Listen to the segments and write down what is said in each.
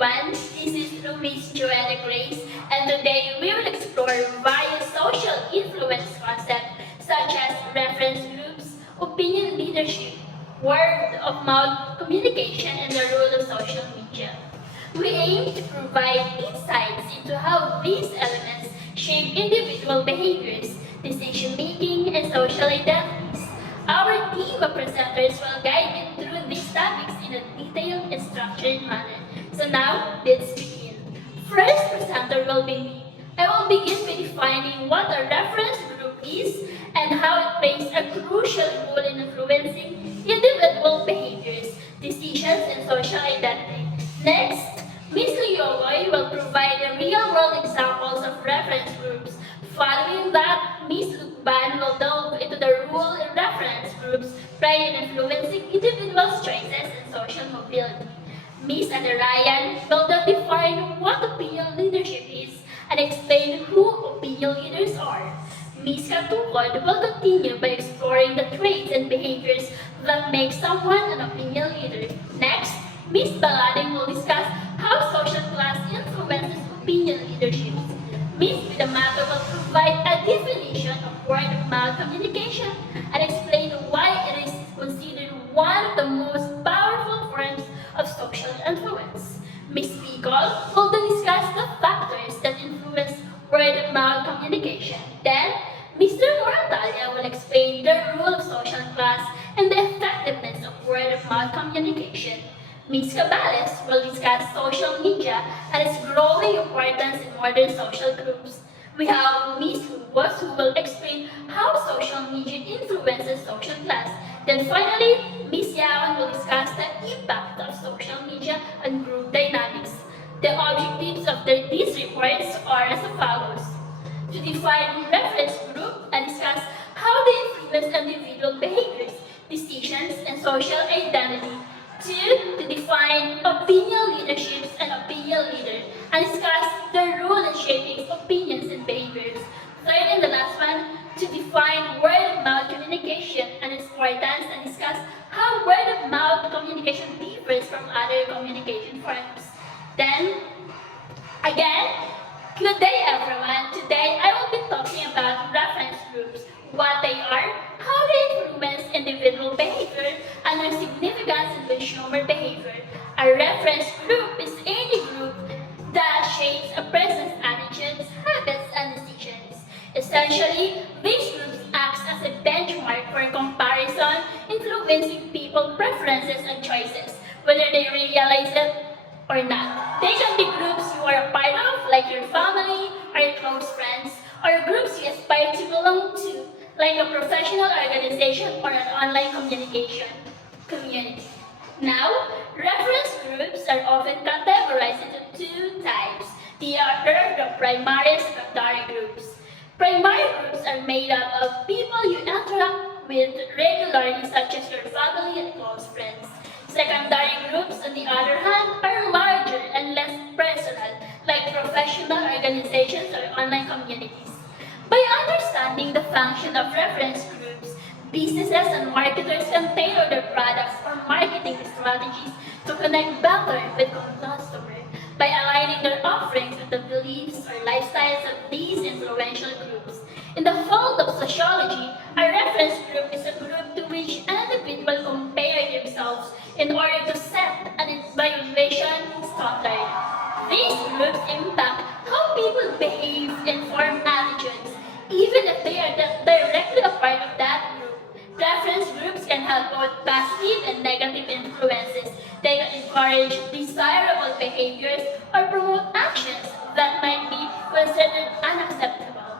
everyone, this is Miss Joanna Grace, and today we will explore various social influence concepts such as reference groups, opinion leadership, word of mouth communication, and the role of social media. We aim to provide insights into how these elements shape individual behaviors, decision making, and social identities. Our team of presenters will guide you through these topics in a detailed and structured manner. So now, let's begin. First presenter will be me. I will begin by defining what a reference group is and how it plays a crucial role in influencing individual behaviors, decisions, and social identity. Next, Ms. Lioloy will provide the real-world examples of reference groups. Following that, Ms. Lukban will delve into the role in reference groups play in influencing individuals' choices and social mobility. Ms. Adarayan will then define what opinion leadership is and explain who opinion leaders are. Ms. Katulod will continue by exploring the traits and behaviors that make someone an opinion leader. Next, Ms. Balading will discuss how social class influences opinion leadership. Ms. Vidamato will provide a definition of word-of-mouth communication and explain why it is considered one of the most powerful forms of social influence. Ms. Bicol will then discuss the factors that influence word-of-mouth communication. Then, Mr. Moratalia will explain the role of social class and the effectiveness of word-of-mouth communication. Ms. Cabales will discuss social media and its growing importance in modern social groups. We have Ms. Hubos who will explain how social media influences social class. Then finally, Ms. Yawan will discuss the impact of social media on group dynamics. The objectives of these reports are as follows: to define reference group and discuss how they influence individual behaviors, decisions, and social identity. Two, to define opinion leaderships and opinion leader and discuss their role in shaping opinions and behaviors. Third and the last one, to define word-of-mouth communication and its importance and discuss how word-of-mouth communication differs from other communication forms. Then, again, good day everyone. Today I will be talking about reference groups, what they are, how they influence individual behavior, and their significance in consumer behavior. A reference group is any group that shapes a person's attitudes, habits, and decisions. Essentially, these groups act as a benchmark for comparison, influencing people's preferences and choices, whether they realize it or not. They can be groups you are a part of, like your family or your close friends, or groups you aspire to belong to, like a professional organization or an online communication community. Now, reference groups are often categorized into two types. They are the primary and secondary groups. Primary groups are made up of people you interact with regularly, such as your family and close friends. Secondary groups, on the other hand, are larger and less personal, like professional organizations or online communities. By understanding the function of reference groups, businesses and marketers can tailor their products or marketing strategies to connect better with customers by aligning their offerings with the beliefs or lifestyles of these influential groups. In the field of sociology, a reference group is a group to which an individual compare themselves in order to set an evaluation standard. These groups impact how people behave and form attitudes, even if they are not directly a part of that group. Reference groups can have both positive and negative influences. They can encourage desirable behaviors or promote actions that might be considered unacceptable.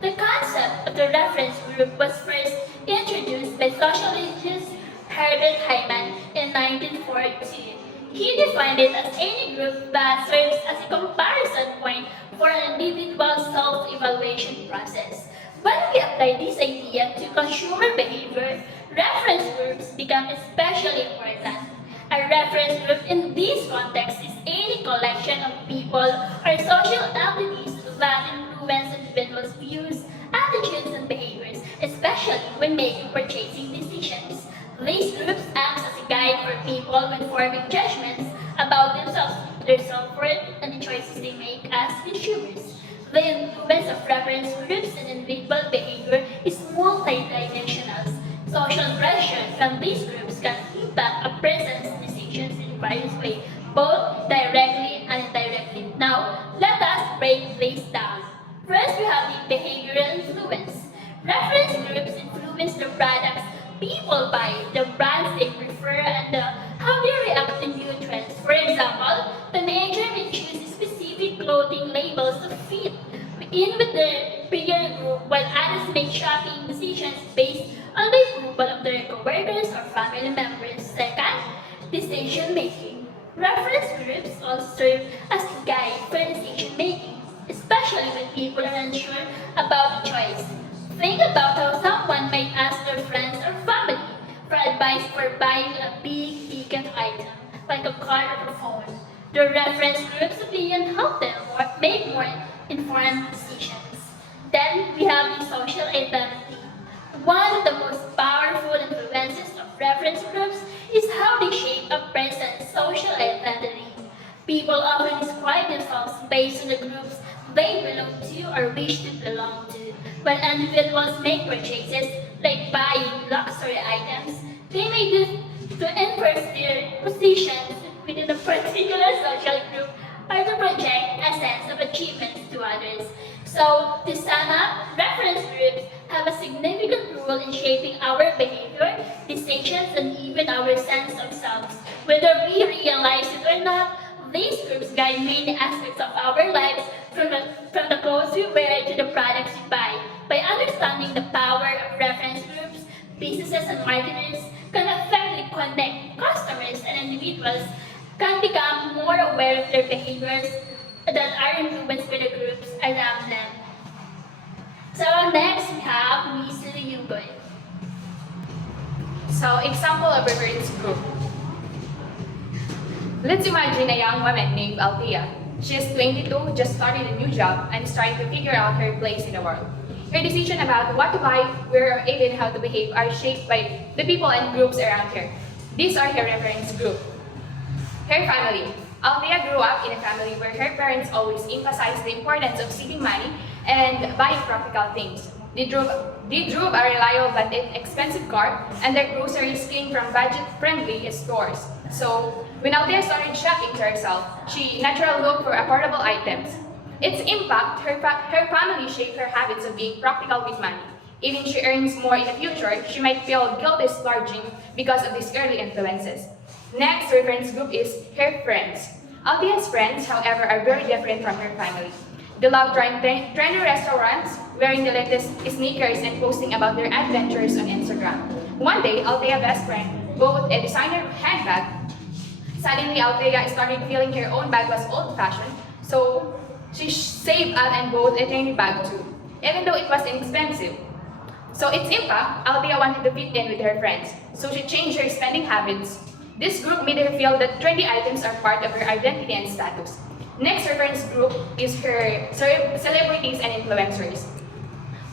The concept of the reference group was first introduced by sociologist Herbert Hyman in 1942. He defined it as any group that serves as a comparison point for an individual's self-evaluation process. When we apply this idea to consumer behavior, reference groups become especially important. A reference group in this context is any collection of people or social entities that influence individuals' views, attitudes, and behaviors, especially when making purchasing decisions. These groups act as a guide for people when forming judgments about themselves, their as consumers. The influence of reference groups and individual behavior is multidimensional. Social pressure from these groups can impact a person's decisions in various ways, both directly and indirectly. Now, let us break this down. First, we have the behavioral influence. Reference groups influence the products people buy, the brands they prefer, and how they react to new trends. For example, teenagers may choose specific clothing labels to fit in with their peer group, while others make shopping decisions based on the approval of their coworkers or family members. Second, decision making. Reference groups also serve as a guide for decision making, especially when people are unsure about a choice. Think about how someone might ask their friends or family for advice for buying a big ticket item, like a car or a phone. The reference group's opinion help them make more informed decisions. Then we have the social identity. One of the most powerful influences of reference groups is how they shape a person's social identity. People often describe themselves based on the groups they belong to or wish to belong to. When individuals make purchases, like buying luxury items, they may do to enforce their positions within a particular social group or to project a sense of achievements to others. So, to sum up, reference groups have a significant role in shaping our behavior, decisions, and even our sense of selves. Whether we realize it or not, these groups guide many aspects of our lives from the clothes we wear to the products we buy. By understanding the power of reference groups, businesses and marketers can effectively connect customers and individuals can become more aware of their behaviors that are influenced by the groups around them. So next we have Weasley Yugoy. So, example of reference group. Let's imagine a young woman named Althea. She is 22, just started a new job, and is trying to figure out her place in the world. Her decision about what to buy, where, or even how to behave are shaped by the people and groups around her. These are her reference group. Her family. Althea grew up in a family where her parents always emphasized the importance of saving money and buying practical things. They drove a reliable but expensive car, and their groceries came from budget-friendly stores. So, when Althea started shopping to herself, she naturally looked for affordable items. Its impact, her family shaped her habits of being practical with money. Even if she earns more in the future, she might feel guilty splurging because of these early influences. Next reference group is her friends. Althea's friends, however, are very different from her family. They love trying trendy restaurants, wearing the latest sneakers, and posting about their adventures on Instagram. One day, Althea's best friend bought a designer handbag. Suddenly, Althea started feeling her own bag was old-fashioned, so she saved up and bought a trendy bag too, even though it was inexpensive. So its impact, Althea wanted to fit in with her friends, so she changed her spending habits. This group made her feel that trendy items are part of her identity and status. Next reference group is her celebrities and influencers.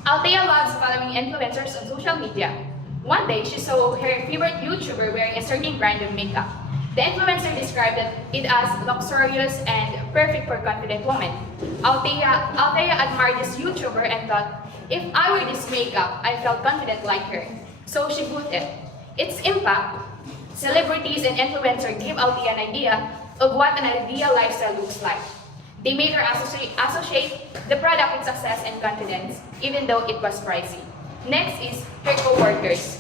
Althea loves following influencers on social media. One day, she saw her favorite YouTuber wearing a certain brand of makeup. The influencer described it as luxurious and perfect for confident women. Althea admired this YouTuber and thought, if I wear this makeup, I felt confident like her. So she bought it. Its impact, celebrities and influencers gave Althea an idea of what an ideal lifestyle looks like. They made her associate the product with success and confidence, even though it was pricey. Next is her co-workers.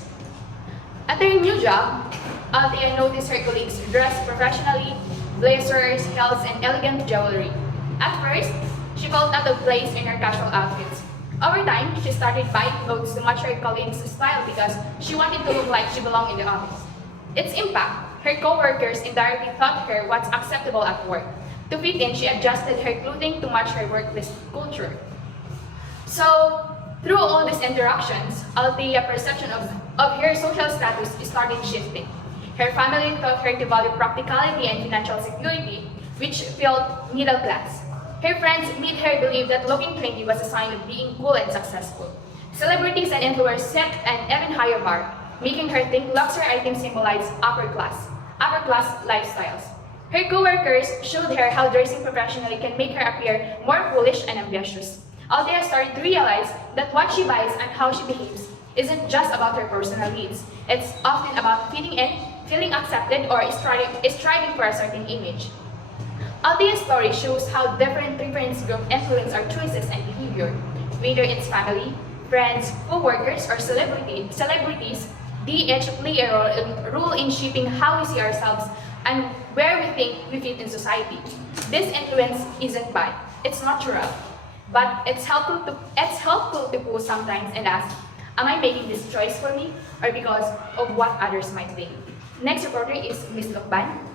At her new job, Althea noticed her colleagues dressed professionally, blazers, belts, and elegant jewelry. At first, she felt out of place in her casual outfits. Over time, she started buying clothes to match her colleagues' style because she wanted to look like she belonged in the office. Its impact, her co-workers indirectly taught her what's acceptable at work. To fit in, she adjusted her clothing to match her workplace culture. So, through all these interactions, Althea's perception of her social status started shifting. Her family taught her to value practicality and financial security, which felt middle class. Her friends made her believe that looking trendy was a sign of being cool and successful. Celebrities and influencers set an even higher bar, making her think luxury items symbolize upper class lifestyles. Her co-workers showed her how dressing professionally can make her appear more foolish and ambitious. Althea started to realize that what she buys and how she behaves isn't just about her personal needs. It's often about fitting in, feeling accepted, or striving for a certain image. Althea's story shows how different reference groups influence our choices and behavior. Whether it's family, friends, co-workers, or celebrities, they each play a role in shaping how we see ourselves and where we think we fit in society. This influence isn't bad, it's natural, but it's helpful to pause sometimes and ask, am I making this choice for me or because of what others might think? Next reporter is Miss Lokban.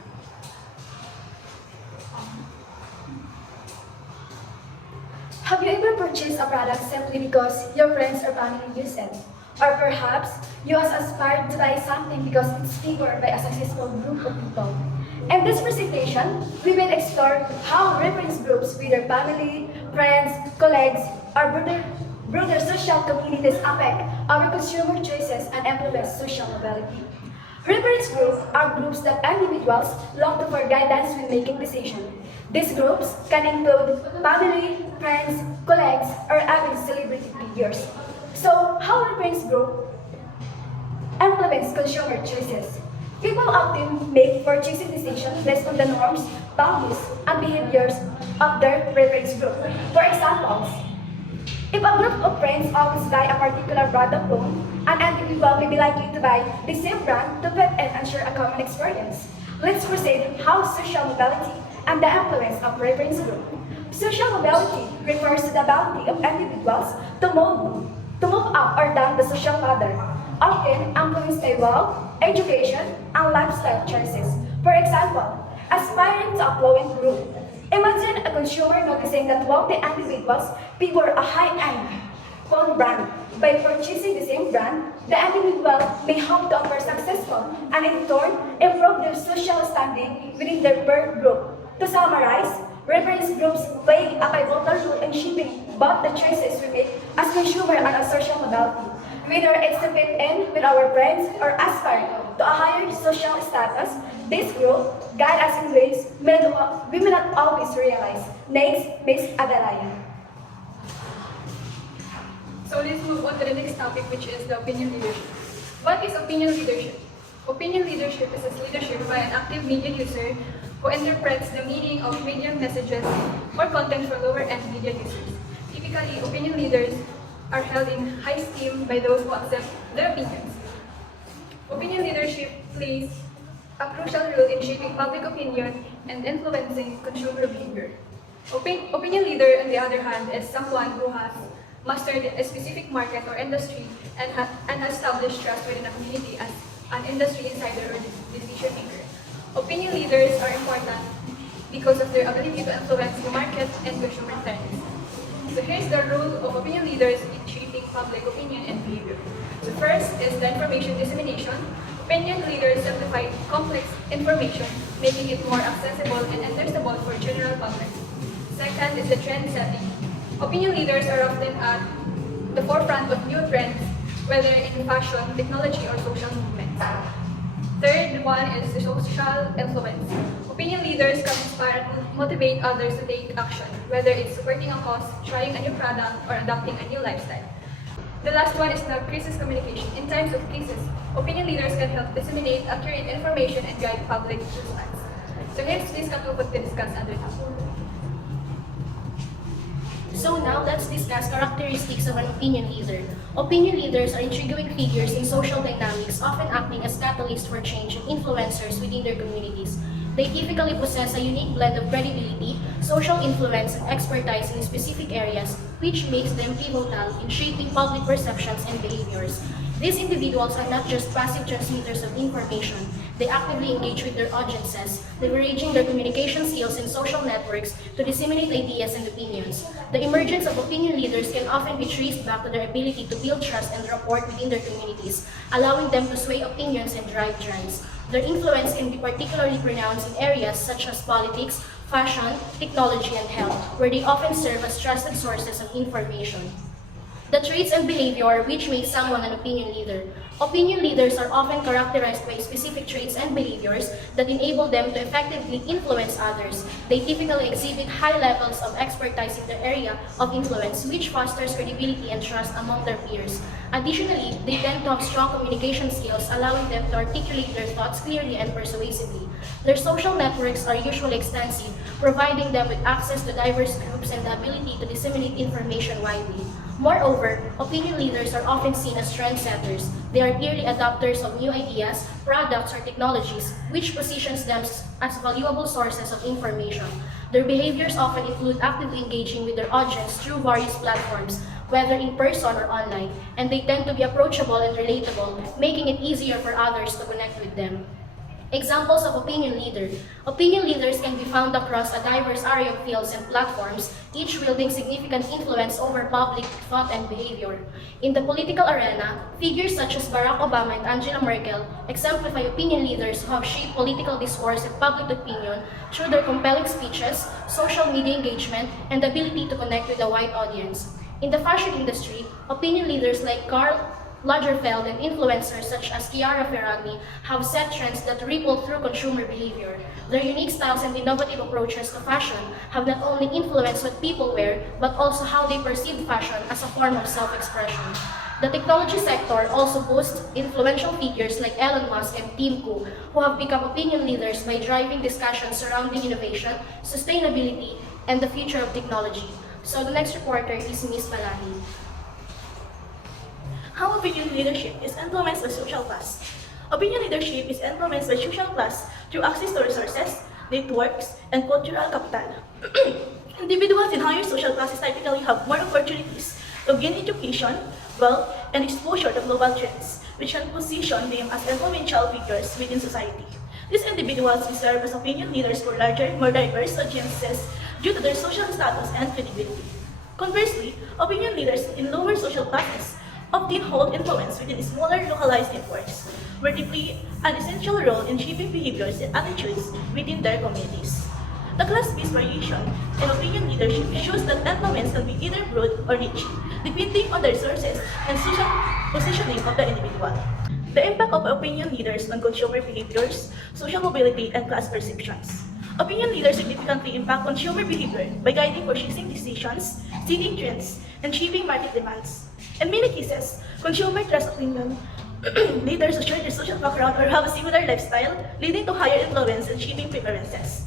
Have you ever purchased a product simply because your friends or family use it? Or perhaps you was aspired to buy something because it's favored by a successful group of people. In this presentation, we will explore how reference groups, whether family, friends, colleagues, or broader social communities affect our consumer choices and influence social mobility. Reference groups are groups that individuals look to for guidance when making decisions. These groups can include family, friends, colleagues, or even celebrity figures. So, how reference group influence consumer choices? People often make purchasing decisions based on the norms, values, and behaviors of their reference group. For example, if a group of friends always buy a particular brand of phone, an individual may be likely to buy the same brand to fit in and share a common experience. Let's proceed how social mobility and the influence of reference group. Social mobility refers to the ability of individuals to move up or down the social ladder, often influenced by wealth, education, and lifestyle choices. For example, aspiring to affluent group. Imagine a consumer noticing that wealthy individuals favor a high-end phone brand. By purchasing the same brand, the individual may hope to appear successful and in turn improve their social standing within their peer group. To summarize, reference groups play a pivotal role in shaping both the choices we make as consumers and as social mobility. Whether it's to fit in with our friends or aspire to a higher social status, this group guide us in ways we may not always realize. Next, Ms. Adarayan. So let's move on to the next topic, which is the opinion leadership. What is opinion leadership? Opinion leadership is leadership by an active media user who interprets the meaning of media messages or content for lower-end media users. Typically, opinion leaders are held in high esteem by those who accept their opinions. Opinion leadership plays a crucial role in shaping public opinion and influencing consumer behavior. Opinion leader, on the other hand, is someone who has mastered a specific market or industry and has established trust within a community as an industry insider or decision maker. Opinion leaders are important because of their ability to influence the market and consumer trends. So here's the role of opinion leaders in shaping public opinion and behavior. So first is the information dissemination. Opinion leaders simplify complex information, making it more accessible and understandable for general public. Second is the trend setting. Opinion leaders are often at the forefront of new trends, whether in fashion, technology, or social movements. Third one is the social influence. Opinion leaders can inspire and motivate others to take action, whether it's supporting a cause, trying a new product, or adopting a new lifestyle. The last one is the crisis communication. In times of crisis, opinion leaders can help disseminate accurate information and guide public response. So here's this Katupot to discuss under topic. So now let's discuss characteristics of an opinion leader. Opinion leaders are intriguing figures in social dynamics, often acting as catalysts for change and influencers within their communities. They typically possess a unique blend of credibility, social influence, and expertise in specific areas, which makes them pivotal in shaping public perceptions and behaviors. These individuals are not just passive transmitters of information. They actively engage with their audiences, leveraging their communication skills and social networks to disseminate ideas and opinions. The emergence of opinion leaders can often be traced back to their ability to build trust and rapport within their communities, allowing them to sway opinions and drive trends. Their influence can be particularly pronounced in areas such as politics, fashion, technology, and health, where they often serve as trusted sources of information. The traits and behavior which make someone an opinion leader. Opinion leaders are often characterized by specific traits and behaviors that enable them to effectively influence others. They typically exhibit high levels of expertise in their area of influence, which fosters credibility and trust among their peers. Additionally, they tend to have strong communication skills, allowing them to articulate their thoughts clearly and persuasively. Their social networks are usually extensive, providing them with access to diverse groups and the ability to disseminate information widely. Moreover, opinion leaders are often seen as trendsetters. They are early adopters of new ideas, products, or technologies, which positions them as valuable sources of information. Their behaviors often include actively engaging with their audience through various platforms, whether in person or online, and they tend to be approachable and relatable, making it easier for others to connect with them. Examples of opinion leader. Opinion leaders can be found across a diverse array of fields and platforms, each wielding significant influence over public thought and behavior. In the political arena, figures such as Barack Obama and Angela Merkel exemplify opinion leaders who have shaped political discourse and public opinion through their compelling speeches, social media engagement, and the ability to connect with a wide audience. In the fashion industry, opinion leaders like Karl Lagerfeld and influencers such as Chiara Ferragni have set trends that ripple through consumer behavior. Their unique styles and innovative approaches to fashion have not only influenced what people wear, but also how they perceive fashion as a form of self-expression. The technology sector also boasts influential figures like Elon Musk and Tim Cook, who have become opinion leaders by driving discussions surrounding innovation, sustainability, and the future of technology. So the next reporter is Ms. Balading. How opinion leadership is influenced by social class. Opinion leadership is influenced by social class through access to resources, networks, and cultural capital. Individuals in higher social classes typically have more opportunities to gain education, wealth, and exposure to global trends, which can position them as influential figures within society. These individuals will serve as opinion leaders for larger, more diverse audiences due to their social status and credibility. Conversely, opinion leaders in lower social classes often hold influence within smaller localized networks, where they play an essential role in shaping behaviors and attitudes within their communities. The class-based variation in opinion leadership shows that influence can be either broad or niche, depending on the resources and social positioning of the individual. The impact of opinion leaders on consumer behaviors, social mobility, and class perceptions. Opinion leaders significantly impact consumer behavior by guiding purchasing decisions, setting trends, and shaping market demands. In many cases, consumers trust opinion leaders who share their social background or have a similar lifestyle, leading to higher influence and shaping preferences.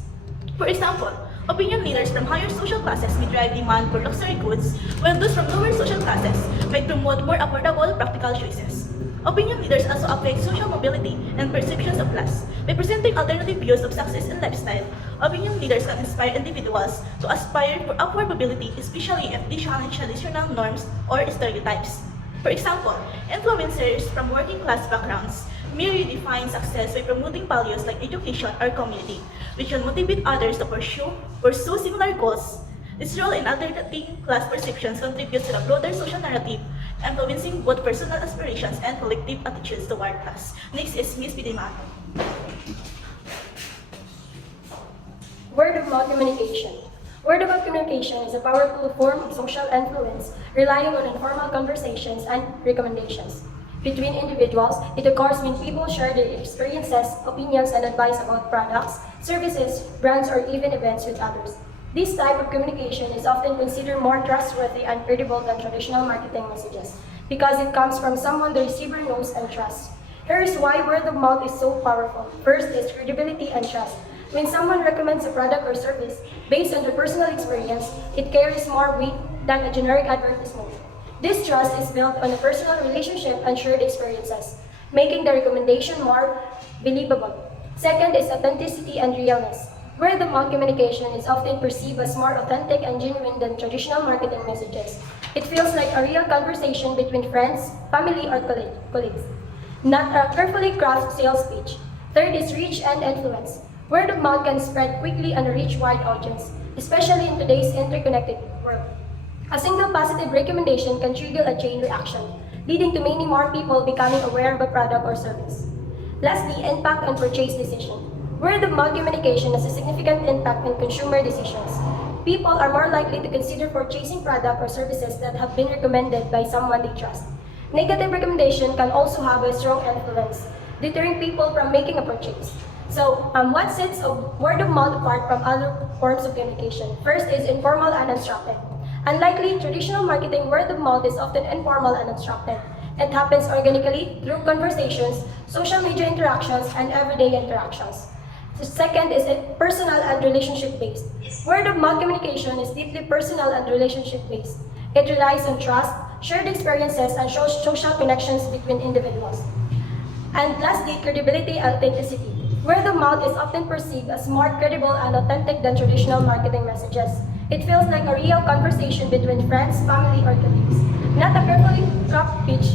For example, opinion leaders from higher social classes may drive demand for luxury goods, while those from lower social classes might promote more affordable, practical choices. Opinion leaders also affect social mobility and perceptions of class. By presenting alternative views of success and lifestyle, opinion leaders can inspire individuals to aspire for upward mobility, especially if they challenge traditional norms or stereotypes. For example, influencers from working class backgrounds may redefine success by promoting values like education or community, which can motivate others to pursue similar goals. This role in alternating class perceptions contributes to the broader social narrative, influencing both personal aspirations and collective attitudes toward class. Next is Ms. Bidimano. Word of mouth communication. Word of mouth communication is a powerful form of social influence, relying on informal conversations and recommendations. Between individuals, it occurs when people share their experiences, opinions, and advice about products, services, brands, or even events with others. This type of communication is often considered more trustworthy and credible than traditional marketing messages, because it comes from someone the receiver knows and trusts. Here is why word of mouth is so powerful. First is credibility and trust. When someone recommends a product or service based on their personal experience, it carries more weight than a generic advertisement. This trust is built on a personal relationship and shared experiences, making the recommendation more believable. Second is authenticity and realness. Word of mouth communication is often perceived as more authentic and genuine than traditional marketing messages. It feels like a real conversation between friends, family, or colleagues, not a carefully crafted sales pitch. Third is reach and influence. Word of mouth can spread quickly and reach wide audience, especially in today's interconnected world. A single positive recommendation can trigger a chain reaction, leading to many more people becoming aware of a product or service. Lastly, impact on purchase decision. Word of mouth communication has a significant impact on consumer decisions. people are more likely to consider purchasing products or services that have been recommended by someone they trust. Negative recommendation can also have a strong influence, deterring people from making a purchase. So, what sets a word of mouth apart from other forms of communication? First is informal and unstructured. Unlikely traditional marketing, word of mouth is often informal and unstructured. It happens organically through conversations, social media interactions, and everyday interactions. The second is personal and relationship-based. Word of mouth communication is deeply personal and relationship-based. It relies on trust, shared experiences, and social connections between individuals. And lastly, credibility and authenticity. Word of mouth is often perceived as more credible and authentic than traditional marketing messages. It feels like a real conversation between friends, family, or colleagues, not a carefully crafted pitch.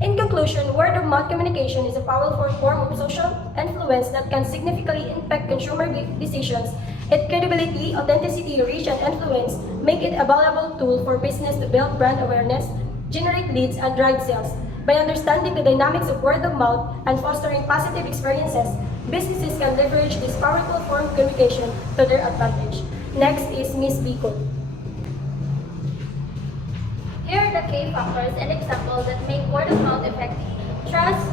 In conclusion, word of mouth communication is a powerful form of social influence that can significantly impact consumer decisions. Its credibility, authenticity, reach, and influence make it a valuable tool for business to build brand awareness, generate leads, and drive sales. By understanding the dynamics of word of mouth and fostering positive experiences, businesses can leverage this powerful form of communication to their advantage. Next is Ms. Bicol. Here are the key factors and examples that make word of mouth effective. Trust.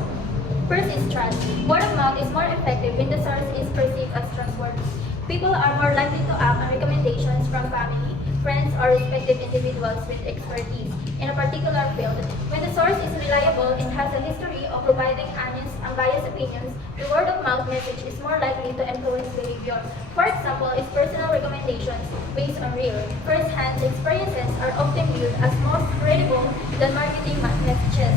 First is trust. Word of mouth is more effective when the source is perceived as trustworthy. People are more likely to act on recommendations from family, friends, or respective individuals with expertise in a particular field. When the source is reliable and has a history of providing honest, unbiased opinions, the word of mouth message is more likely to influence behavior. For example, its personal recommendations based on real, first-hand experiences are often viewed as more credible than marketing messages.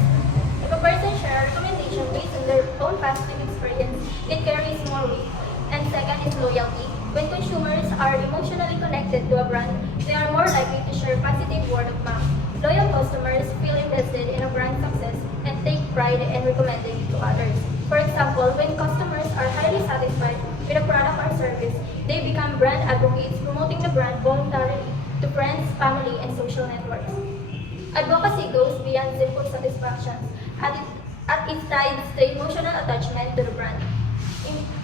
If a person shares a recommendation based on their own positive experience, it carries more weight. And second is loyalty. When consumers are emotionally connected to a brand, they are more likely to share positive word of mouth. Loyal customers feel invested in a brand's success and take pride in recommending it to others. For example, when customers are highly satisfied with a product or service, they become brand advocates, promoting the brand voluntarily to friends, family, and social networks. Advocacy goes beyond simple satisfaction, at it ties to emotional attachment to the brand.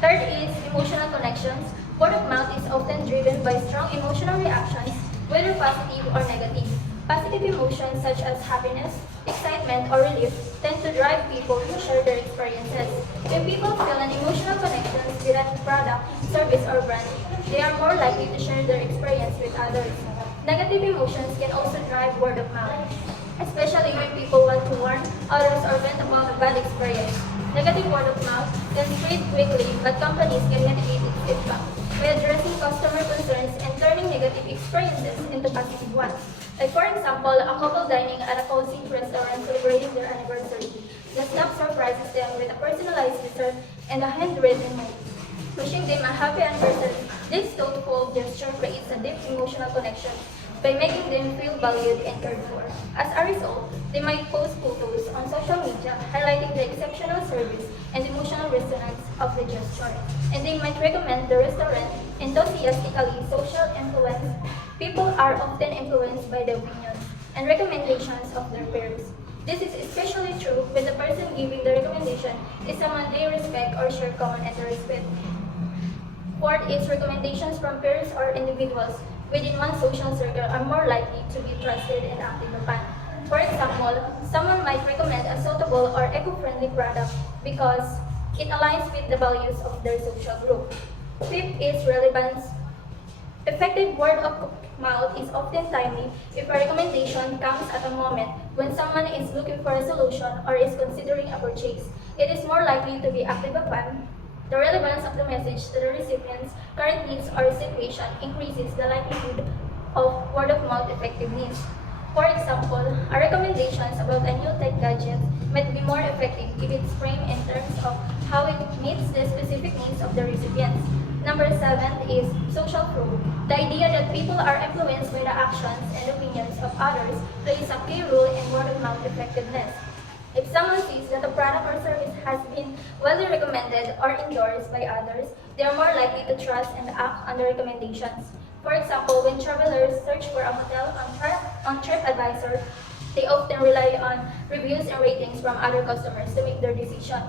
Third is emotional connections. Word of mouth is often driven by strong emotional reactions, whether positive or negative. Positive emotions such as happiness, excitement, or relief tend to drive people to share their experiences. When people feel an emotional connection with a product, service, or brand, they are more likely to share their experience with others. Negative emotions can also drive word of mouth, especially when people want to warn others or vent about a bad experience. Negative word of mouth can spread quickly, but companies can mitigate its impact by addressing customer concerns and turning negative experiences into positive ones. Like for example, a couple dining at a cozy restaurant celebrating their anniversary. The staff surprises them with a personalized dessert and a handwritten note, wishing them a happy anniversary. This thoughtful gesture creates a deep emotional connection by making them feel valued and cared for. As a result, they might post photos on social media highlighting the exceptional service and emotional resonance of the gesture. And they might recommend the restaurant enthusiastically. Social influence. People are often influenced by the opinions and recommendations of their peers. This is especially true when the person giving the recommendation is someone they respect or share common interests with. Fourth is recommendations from peers or individuals within one social circle are more likely to be trusted and acted upon. For example, someone might recommend a suitable or eco-friendly product because it aligns with the values of their social group. Fifth is relevance. Effective word of mouth is often timely if a recommendation comes at a moment when someone is looking for a solution or is considering a purchase. It is more likely to be acted upon. The relevance of the message to the recipient's current needs or situation increases the likelihood of word of mouth effectiveness. For example, a recommendations about a new tech gadget might be more effective if it's framed in terms of how it meets the specific needs of the recipients. Number 7 is social proof. The idea that people are influenced by the actions and opinions of others plays a key role in word of mouth effectiveness. If someone sees that a product or service has been widely recommended or endorsed by others, they are more likely to trust and act on the recommendations. For example, when travelers search for a hotel on TripAdvisor, they often rely on reviews and ratings from other customers to make their decision.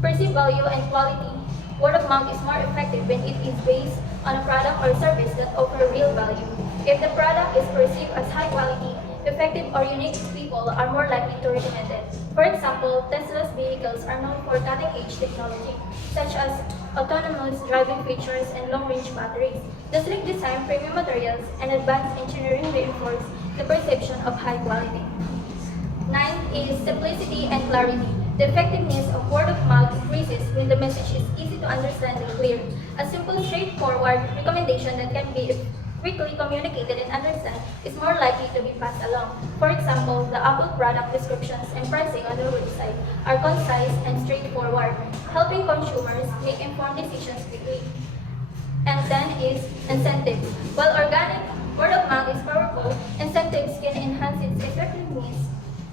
Perceived value and quality. Word of mouth is more effective when it is based on a product or service that offer real value. If the product is perceived as high quality, effective or unique, people are more likely to recommend it. For example, Tesla's vehicles are known for cutting-edge technology, such as autonomous driving features and long-range batteries. The sleek design, premium materials, and advanced engineering reinforce the perception of high quality. Ninth is simplicity and clarity. The effectiveness of word of mouth increases when the message is easy to understand and clear. A simple, straightforward recommendation that can be quickly communicated and understand is more likely to be passed along. For example, the Apple product descriptions and pricing on their website are concise and straightforward, helping consumers make informed decisions quickly. And 10 is incentives. While organic word of mouth is powerful, incentives can enhance its effectiveness.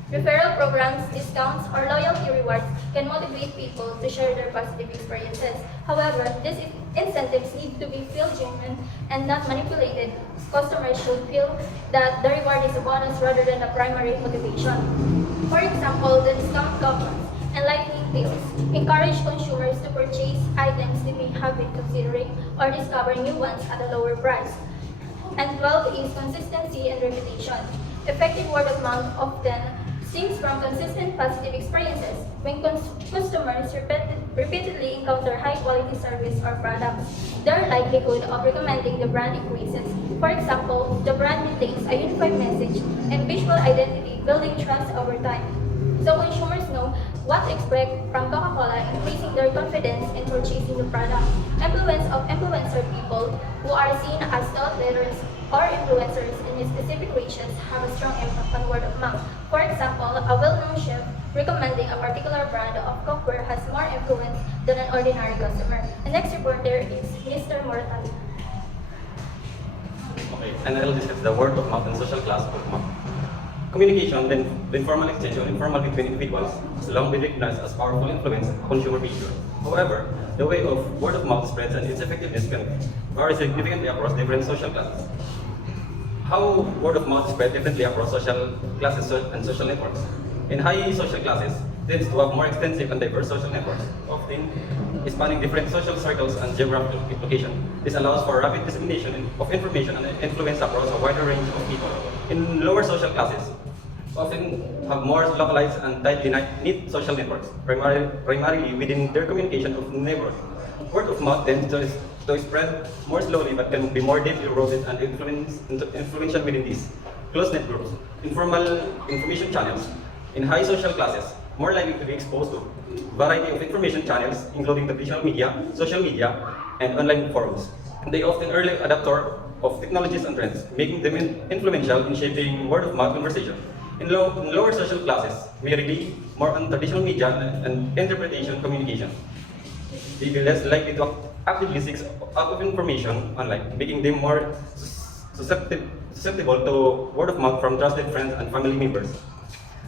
Referral programs, discounts, or loyalty rewards can motivate people to share their positive experiences. However, these incentives need to be feel genuine and not manipulated. Customers should feel that the reward is a bonus rather than a primary motivation. For example, the discount coupons and lightning deals encourage consumers to purchase items they may have been considering or discover new ones at a lower price. And 12 is consistency and reputation. Effective word of mouth often stems from consistent positive experiences. When customers repeatedly encounter high-quality service or products, their likelihood of recommending the brand increases. For example, the brand maintains a unified message and visual identity, building trust over time. So consumers know what to expect from Coca-Cola, increasing their confidence in purchasing the product. Influence of influencer people who are seen as thought leaders or influencers in specific regions have a strong impact on word of mouth. For example, a well-known chef recommending a particular brand of cookware has more influence than an ordinary customer. The next reporter is Mr. Mortal. Okay, and I'll discuss the word of mouth and social class of mouth. Communication, then the informal exchange or informal between individuals, has long been recognized as powerful influence on consumer behavior. However, the way of word of mouth spreads and its effectiveness can vary significantly across different social classes. How word of mouth spread differently across social classes and social networks. In high social classes, tends to have more extensive and diverse social networks, often spanning different social circles and geographical location. This allows for rapid dissemination of information and influence across a wider range of people. In lower social classes, often have more localized and tightly knit social networks, primarily within their communication of neighborhood. Word of mouth tends to spread more slowly but can be more deeply rooted and influential within these close-knit groups. Informal information channels in high social classes more likely to be exposed to variety of information channels, including the visual media, social media, and online forums. They often early adopter of technologies and trends, making them influential in shaping word-of-mouth conversation. In lower social classes, may rely more on traditional media and interpretation communication. They be less likely to actively seek out of information online, making them more susceptible to word of mouth from trusted friends and family members.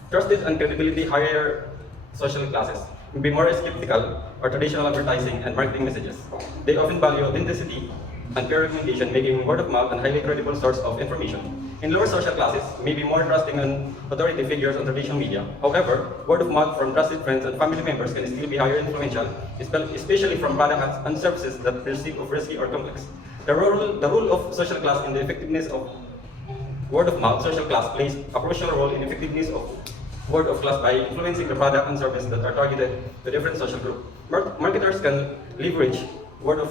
Trusted and credibility higher social classes may be more skeptical of traditional advertising and marketing messages. They often value authenticity and peer recommendation, making word of mouth a highly credible source of information. In lower social classes, may be more trusting on authority figures on traditional media. However, word of mouth from trusted friends and family members can still be higher influential, especially from products and services that perceive of risky or complex. The role of social class in the effectiveness of word of mouth social class plays a crucial role in effectiveness of word of class by influencing the product and service that are targeted to different social groups. Marketers can leverage word of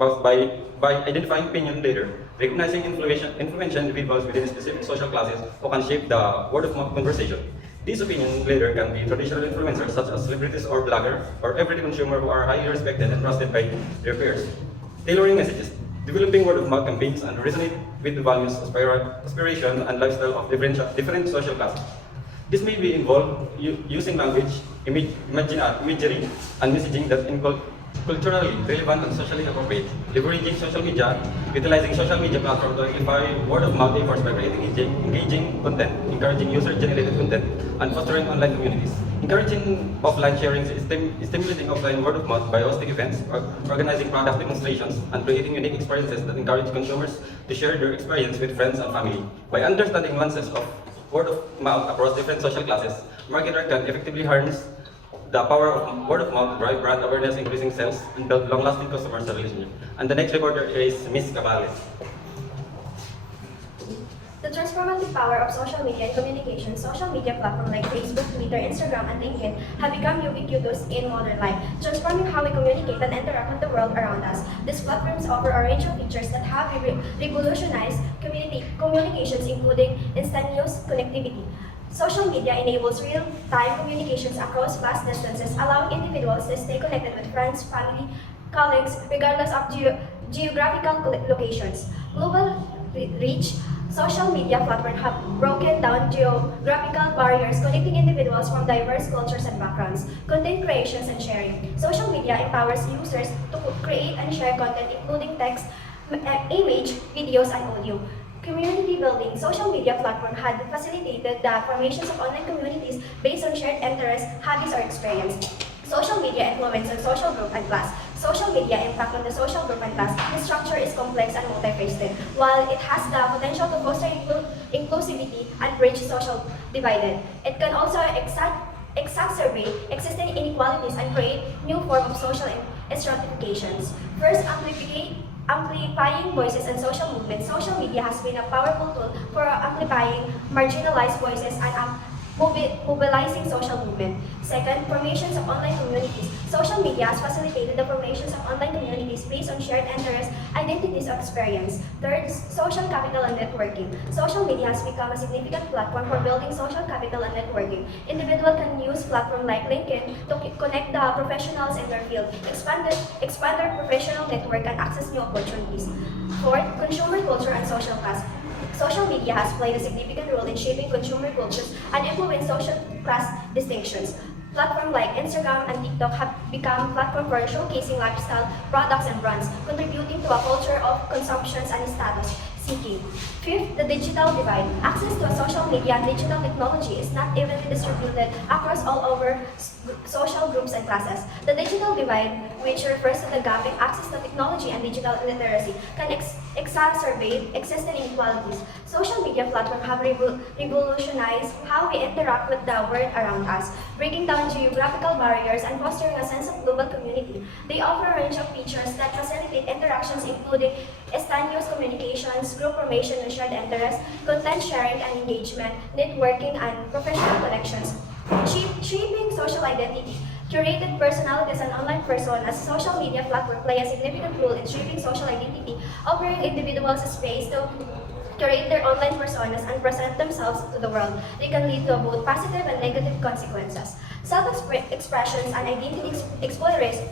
mouth by identifying opinion leader, recognizing influential individuals within specific social classes who can shape the word of mouth conversation. These opinion leader can be traditional influencers such as celebrities or bloggers, or everyday consumer who are highly respected and trusted by their peers. Tailoring messages. Developing word of mouth campaigns and resonate with the values, aspiration, and lifestyle of different social classes. This may be involved using language, imagery, and messaging that culturally relevant and socially appropriate, leveraging social media, utilizing social media platforms to amplify word of mouth efforts by creating engaging content, encouraging user-generated content, and fostering online communities. Encouraging offline sharing, stimulating offline word of mouth by hosting events, organizing product demonstrations, and creating unique experiences that encourage consumers to share their experience with friends and family. By understanding nuances of word of mouth across different social classes, marketers can effectively harness the power of word of mouth to drive brand awareness, increasing sales, and build long-lasting customer relationship. And the next reporter is Miss Cabales. The transformative power of social media and communication, social media platforms like Facebook, Twitter, Instagram, and LinkedIn have become ubiquitous in modern life, transforming how we communicate and interact with the world around us. These platforms offer a range of features that have revolutionized communications, including instantaneous connectivity. Social media enables real-time communications across vast distances, allowing individuals to stay connected with friends, family, colleagues, regardless of geographical locations. Global reach. Social media platforms have broken down geographical barriers, connecting individuals from diverse cultures and backgrounds. Content creations and sharing. Social media empowers users to create and share content, including text, image, videos, and audio. Community building. Social media platforms had facilitated the formations of online communities based on shared interests, hobbies, or experience. Social media influence on social group and class. Social media impact on the social group and class. The structure is complex and multifaceted. While it has the potential to foster inclusivity and bridge social divide, it can also exacerbate existing inequalities and create new forms of social stratifications. First, amplifying voices and social movements. Social media has been a powerful tool for amplifying marginalized voices and mobilizing social movement. Second, formations of online communities. Social media has facilitated the formations of online communities based on shared interests, identities, or experience. Third, social capital and networking. Social media has become a significant platform for building social capital and networking. Individuals can use platforms like LinkedIn to connect the professionals in their field, expand their professional network, and access new opportunities. Fourth, consumer culture and social class. Social media has played a significant role in shaping consumer cultures and influenced social class distinctions. Platforms like Instagram and TikTok have become platforms for showcasing lifestyle, products, and brands, contributing to a culture of consumption and status seeking. Fifth, the digital divide. Access to social media and digital technology is not evenly distributed across all over social groups and classes. The digital divide, which refers to the gap in access to technology and digital literacy, can exacerbate existing inequalities. Social media platforms have revolutionized how we interact with the world around us, breaking down geographical barriers and fostering a sense of global community. They offer a range of features that facilitate interactions, including instantaneous communications, group formation and shared interests, content sharing and engagement, networking, and professional connections. Shaping social identity. Curated personalities and online personas, social media platforms play a significant role in shaping social identity, offering individuals a space to curate their online personas and present themselves to the world. They can lead to both positive and negative consequences. Self-expressions and identity exploration.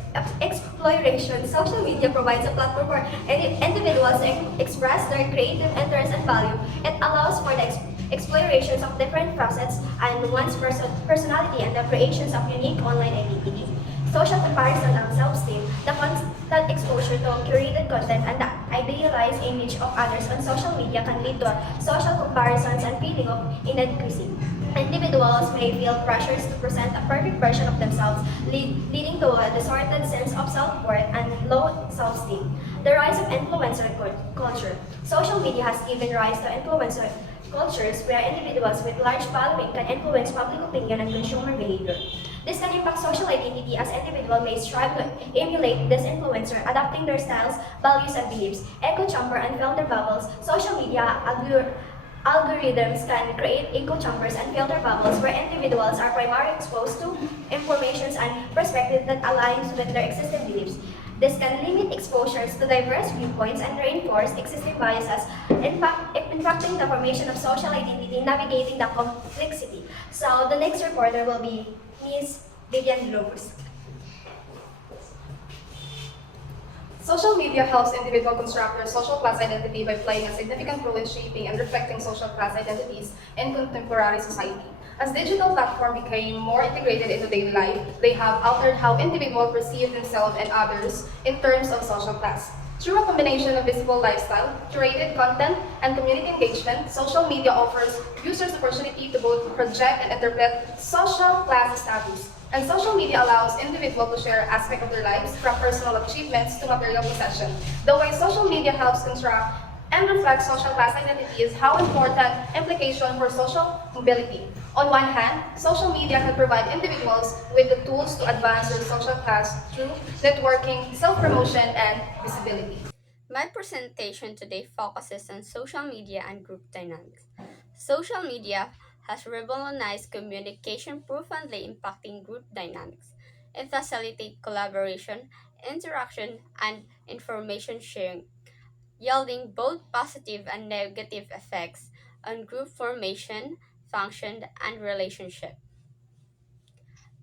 Social media provides a platform for individuals to express their creative interests and value. It allows for the explorations of different facets and one's personality and the creations of unique online identity. Social comparison and self-esteem. The constant exposure to curated content and the idealized image of others on social media can lead to social comparisons and feeling of inadequacy. Individuals may feel pressures to present a perfect version of themselves, leading to a distorted sense of self-worth and low self-esteem. The rise of influencer culture. Social media has given rise to influencer cultures where individuals with large following can influence public opinion and consumer behavior. This can impact social identity as individuals may strive to emulate this influencer, adapting their styles, values, and beliefs. Echo chamber and filter bubbles. Social media algorithms can create echo chambers and filter bubbles where individuals are primarily exposed to information and perspectives that aligns with their existing beliefs. This can limit exposures to diverse viewpoints and reinforce existing biases, impacting the formation of social identity, navigating the complexity. So the next reporter will be Ms. Vivian Lobos. Social media helps individuals construct their social class identity by playing a significant role in shaping and reflecting social class identities in contemporary society. As digital platforms became more integrated into daily life, they have altered how individuals perceive themselves and others in terms of social class. Through a combination of visible lifestyle, curated content, and community engagement, social media offers users the opportunity to both project and interpret social class status. And social media allows individuals to share aspects of their lives, from personal achievements to material possession. The way social media helps construct and reflect social class identity is how important implication for social mobility. On one hand, social media can provide individuals with the tools to advance their social class through networking, self-promotion, and visibility. My presentation today focuses on social media and group dynamics. Social media has revolutionized communication, profoundly impacting group dynamics. It facilitates collaboration, interaction, and information sharing, yielding both positive and negative effects on group formation, function, and relationship.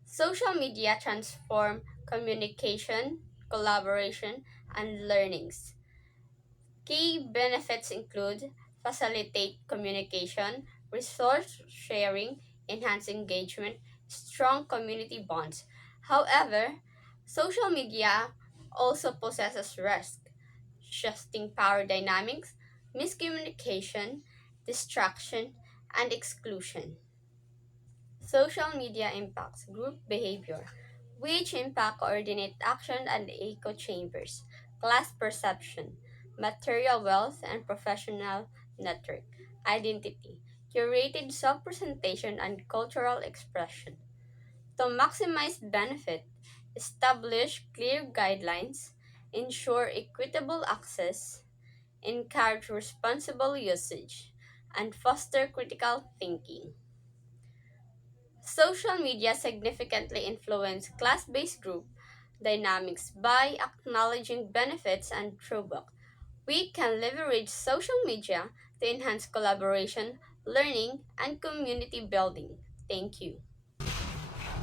Social media transform communication, collaboration, and learnings. Key benefits include facilitate communication, resource sharing, enhance engagement, strong community bonds. However, social media also possesses risk, shifting power dynamics, miscommunication, distraction, and exclusion. Social media impacts group behavior, which impact coordinate action and echo chambers, class perception, material wealth and professional network, identity, curated self-presentation and cultural expression. To maximize benefit, establish clear guidelines, ensure equitable access, encourage responsible usage, and foster critical thinking. Social media significantly influence class-based group dynamics by acknowledging benefits and drawbacks. We can leverage social media to enhance collaboration, learning, and community building. Thank you.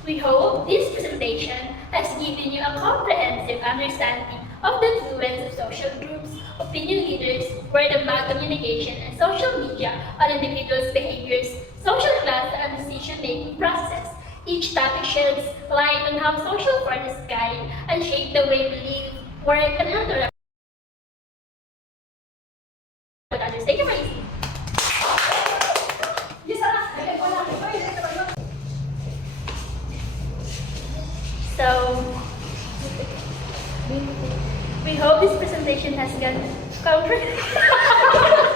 We hope this presentation has given you a comprehensive understanding of the influence of social groups, opinion leaders, word of mouth communication, and social media on individuals' behaviors, social class, and decision-making process. Each topic sheds light on how social forces guide and shape the way we live, work, and interact with others. Thank you for listening. So, we hope this presentation has gone comprehensive.